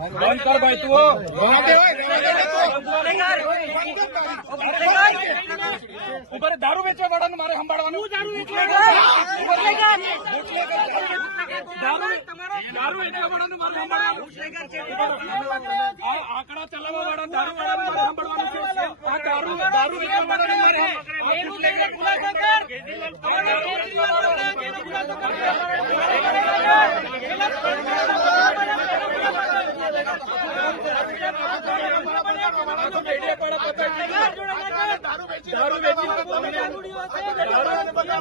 બંધ કર ભાઈ તું હો. ઊભા રે, દારૂ વેચવા વાળાનું મારે સંભાળવાનું? દારૂ વેચવા વાળાનું? મારે આંકડા ચલાવવા વાળા દારૂ વાળા મારે સંભાળવાનું છે. આ દારૂ દારૂ વેચવા વાળાનું મારે દારૂ વેચી દારૂ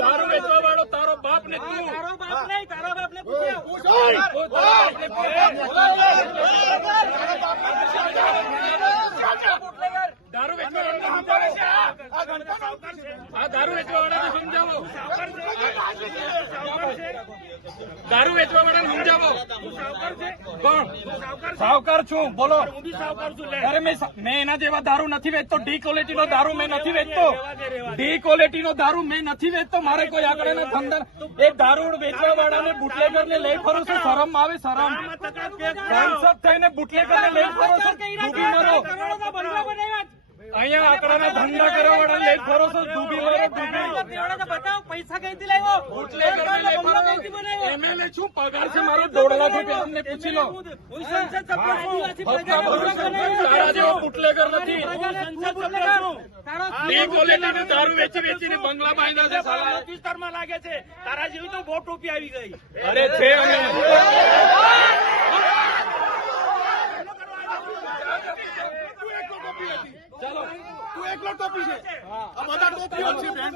દારૂ વેચવા વાળો તારો બાપ ને તું દારૂ વેચવા વાળા સમજાવો. દારૂ વેચવા માટે સમજાવો કોણ? સાવકાર છું. બોલો. અરે મેં એના જેવા દારૂ નથી વેચતો. ડી ક્વોલિટી નો દારૂ મેં નથી વેચતો. ડી ક્વોલિટી નો દારૂ મેં નથી વેચતો. મારે કોઈ આગળ ના ધંધા એ દારૂ વેચવા વાળાને બુટલેગર ને લઈ ફરો છો. શરમ આવે શરમ. સાંસદ થઈને બુટલેગર ને લઈ ફરો છો. ડૂબી મરો અહીંયા આંકડાના ધંધા કરવા વાળા લઈ ફરો છો ડૂબી મરો ડૂબી દેવડા તો બતાવો પૈસા કઈથી લાવ્યો? એમએલએ શું પગાર છે મારો? દોઢ લાખ રૂપિયા તમને પૂછી લો. હું. સંસદ સભ્ય બુટલેગર નથી ક્વોલિટીનું દારૂ વેચી વેચીને બંગલા બાંધ્યા છે. વિસ્તારમાં લાગે છે તારા જેવી તો બહુ ટોપી આવી ગઈ. અરે છે અમે. ચાલો. તું એકલો ટોપી છે. આ બધા ટોપીઓ છે બેન.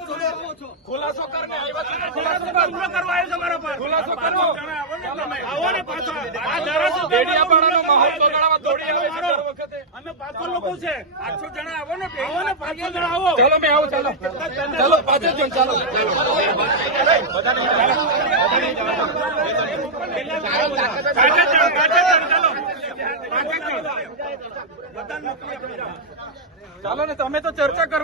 ખુલાસો કરને આવ્યા છે. તો ખુલાસો હુમલો કરવા આવ્યો તમારા પર. ખુલાસો કરો. આવો ને પાછો. આ ધારાસભ્ય ડેડિયાપાડાનો માહોલ બગાડવા દોડી આવે છે વખતે. અમે પાછો લોકો છે. પાંચસો જણા આવો ને આવો ને પાછો જણા આવો. ચાલો મેં આવો ચાલો. ચાલો પાછો જો ચાલો. ચાલો. પાંચે જણ ચાલો ને તમે તો ચર્ચા કરવા